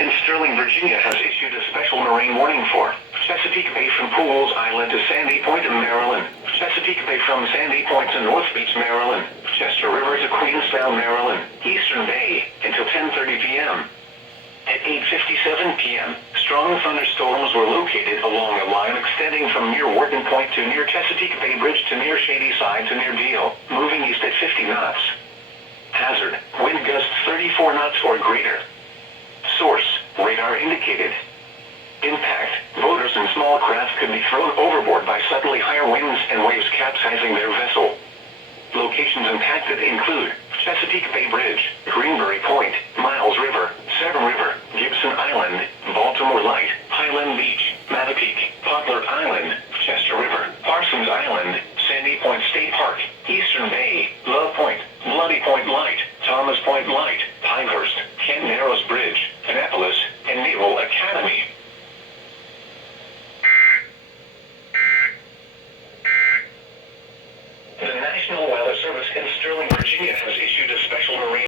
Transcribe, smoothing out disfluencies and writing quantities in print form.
in Sterling, Virginia has issued a special marine warning for Chesapeake Bay from Pools Island to Sandy Point, Maryland. Chesapeake Bay from Sandy Point to North Beach, Maryland. Chester River to Queenstown, Maryland. Eastern Bay until 10:30 p.m. At 8:57 p.m., strong thunderstorms were located along a line extending from near Wharton Point to near Chesapeake Bay Bridge to near Shady Side to near Deal, moving east at 50 knots. Hazard, wind gusts 34 knots or greater. Source, radar indicated. Impact, boaters and small craft could be thrown overboard by suddenly higher winds and waves capsizing their vessel. Locations impacted include Chesapeake Bay Bridge, Greenberry Point, Miles River, Severn River, Gibson Island, Baltimore Light, Highland Beach, Mattapique, Poplar Island, Chester River, Parsons Island, Sandy Point State Park, Eastern Bay, Love Point, Bloody Point Light, Thomas Point Light, Pinehurst, Kent Narrows Bridge, Annapolis, and Naval Academy. The National Weather Service in Sterling, Virginia has issued a special marine